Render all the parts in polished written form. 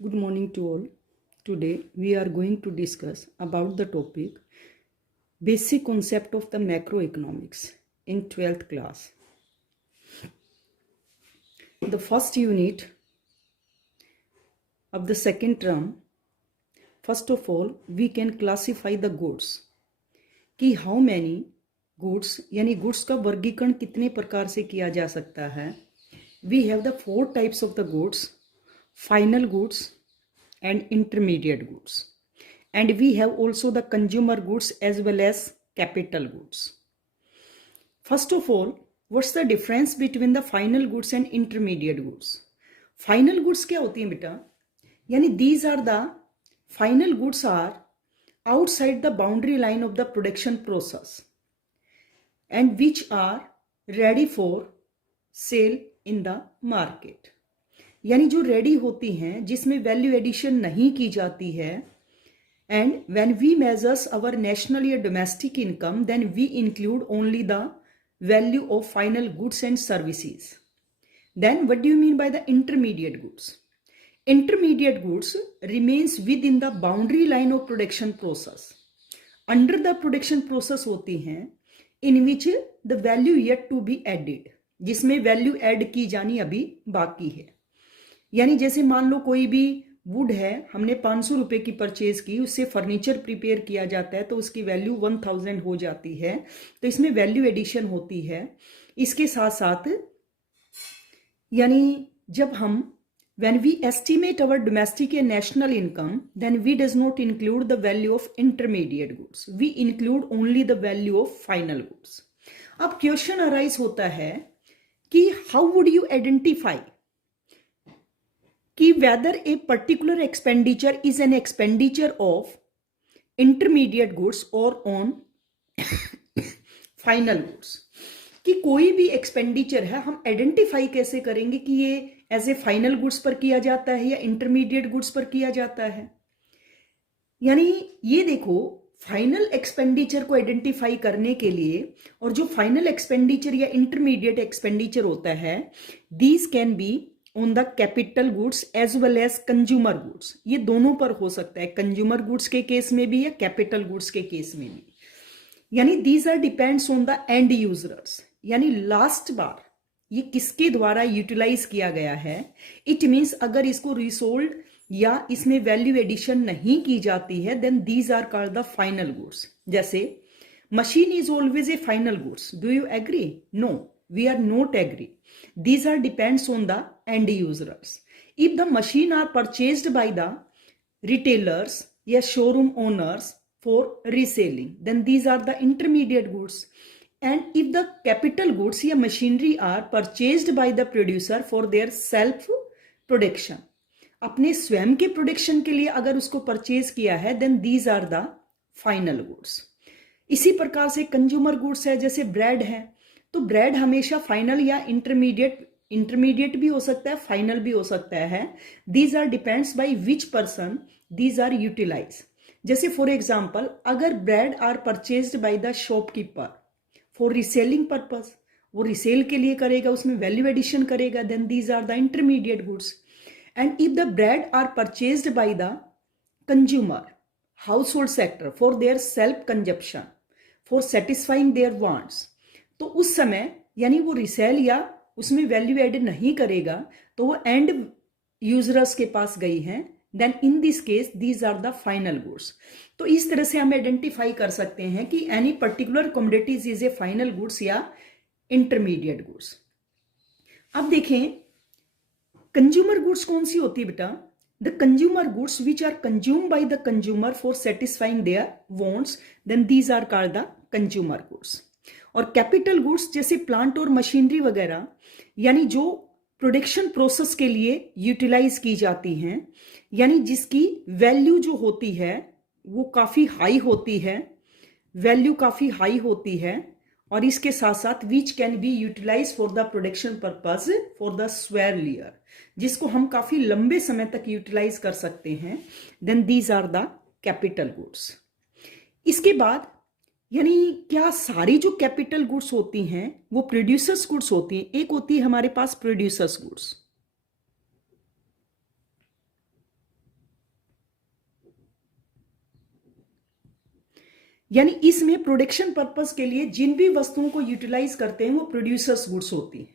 Good morning to all. Today we are going to discuss about the topic basic concept of the macroeconomics in 12th class. The first unit of the second term. First of all, we can classify the goods कि how many goods यानी goods का वर्गीकरण कितने प्रकार से किया जा सकता है. We have the four types of the goods: final goods and intermediate goods, and we have also the consumer goods as well as capital goods. First of all, what's the difference between the final goods and intermediate goods? Final goods क्या होती हैं बेटा? यानी these are the final goods are outside the boundary line of the production process and which are ready for sale in the market. यानी जो ready होती हैं, जिसमें वैल्यू एडिशन नहीं की जाती है. And when we measures our national या domestic income, then we include only the value of final goods and services. Then what do you mean by the intermediate goods? Intermediate goods remains within the boundary line of production process. Under the production process होती हैं in which the value yet to be added, जिसमें value add की जानी अभी बाकी है. यानी जैसे मान लो कोई भी वुड है, हमने 500 रुपए की परचेज की, उससे फर्नीचर प्रिपेयर किया जाता है तो उसकी वैल्यू 1000 हो जाती है. तो इसमें वैल्यू एडिशन होती है. इसके साथ साथ यानी जब हम when we estimate our domestic and national income, then we does not include the value of intermediate goods. We include only the value of final goods. अब क्वेश्चन अराइज होता है कि how would you identify कि whether a particular expenditure is an expenditure of intermediate goods or on final goods. कि कोई भी expenditure है, हम आइडेंटिफाई कैसे करेंगे कि ये एज ए फाइनल गुड्स पर किया जाता है या इंटरमीडिएट गुड्स पर किया जाता है. यानी ये देखो, फाइनल एक्सपेंडिचर को आइडेंटिफाई करने के लिए और जो फाइनल एक्सपेंडिचर या इंटरमीडिएट एक्सपेंडिचर होता है, these can be on the capital goods as well as consumer goods. ये दोनों पर हो सकता है, कंज्यूमर गुड्स के केस में भी या कैपिटल गुड्स के केस में भी. यानी these are depends on the end users. यानी लास्ट बार ये किसके द्वारा यूटिलाइज किया गया है. इट मीन्स अगर इसको रिसोल्ड या इसमें वैल्यू एडिशन नहीं की जाती है, then these are called the final goods. जैसे machine is always a final goods. Do you agree? No, we are not agree. These are depends on the end users. If the machine are purchased by the retailers या showroom owners for reselling, then these are the intermediate goods. And if the capital goods या machinery are purchased by the producer for their self production, अपने स्वयं के production के लिए अगर उसको purchase किया है, then these are the final goods. इसी प्रकार से कंज्यूमर गुड्स है, जैसे ब्रेड है, तो ब्रेड हमेशा फाइनल या इंटरमीडिएट भी हो सकता है, फाइनल भी हो सकता है. These are depends by which person these are utilise. जैसे फॉर एग्जांपल, अगर bread are purchased by the shopkeeper for reselling purpose, वो रिसेल के लिए करेगा, उसमें वैल्यू एडिशन करेगा, then these are the intermediate goods. And if the bread are purchased by the consumer household sector for their self consumption for satisfying their wants, तो उस समय यानी वो रिसेल या उसमें वैल्यू एड नहीं करेगा, तो वो एंड यूजर्स के पास गई हैं. Then in this case these are the final goods. तो इस तरह से हम आइडेंटिफाई कर सकते हैं कि any particular commodities is a final goods या इंटरमीडिएट गुड्स. अब देखें कंज्यूमर गुड्स कौन सी होती है बेटा? The consumer goods which are consumed by the consumer for satisfying their wants, then these are called the consumer goods. और capital goods जैसे प्लांट और मशीनरी वगैरह, यानी जो प्रोडक्शन प्रोसेस के लिए यूटिलाइज की जाती हैं, यानी जिसकी वैल्यू जो होती है वो काफ़ी हाई होती है, वैल्यू काफ़ी हाई होती है. और इसके साथ साथ which can be utilise for the production purpose for the swear layer, जिसको हम काफ़ी लंबे समय तक यूटिलाइज कर सकते हैं. Then these are the capital goods. इसके बाद यानी क्या सारी जो कैपिटल गुड्स होती हैं वो प्रोड्यूसर्स गुड्स होती हैं? एक होती है हमारे पास प्रोड्यूसर्स गुड्स, यानी इसमें प्रोडक्शन पर्पस के लिए जिन भी वस्तुओं को यूटिलाइज करते हैं वो प्रोड्यूसर्स गुड्स होती हैं,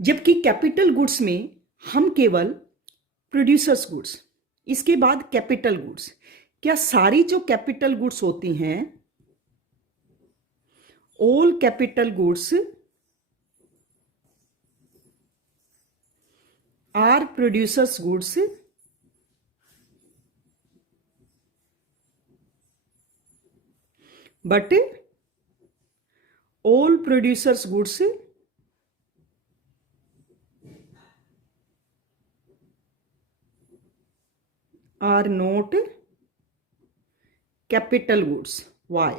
जबकि कैपिटल गुड्स में हम केवल प्रोड्यूसर्स गुड्स, इसके बाद कैपिटल गुड्स। क्या सारी जो कैपिटल गुड्स होती हैं, all capital goods are producers goods, but all producers goods are not capital goods. Why?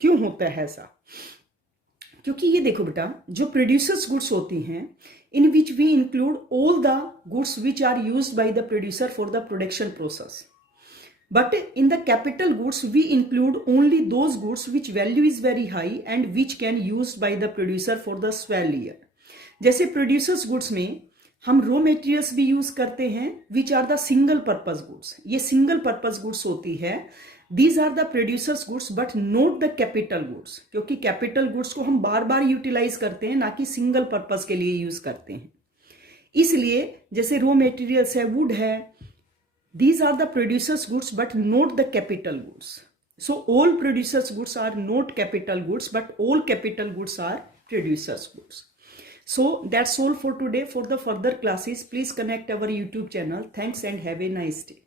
क्यों होता है ऐसा? क्योंकि ये देखो बेटा, जो प्रोड्यूसर्स गुड्स होती हैं, in which we include all the goods which are used by the producer for the production process. But in the capital goods, we include only those goods which value is very high and which can used by the producer for the swell year. जैसे producers goods में हम raw materials भी use करते हैं which are the single purpose goods, ये single purpose goods होती है। These are the producers goods but not the capital goods, क्योंकि कैपिटल गुड्स को हम बार बार यूटिलाइज करते हैं, ना कि सिंगल पर्पज के लिए यूज करते हैं। इसलिए जैसे रॉ मटेरियल्स है, वुड है, these are the producers goods but not the capital goods. So all producers goods are not capital goods, but all capital goods are producers goods. So that's all for today. For the further classes, please connect our YouTube channel. Thanks and have a nice day.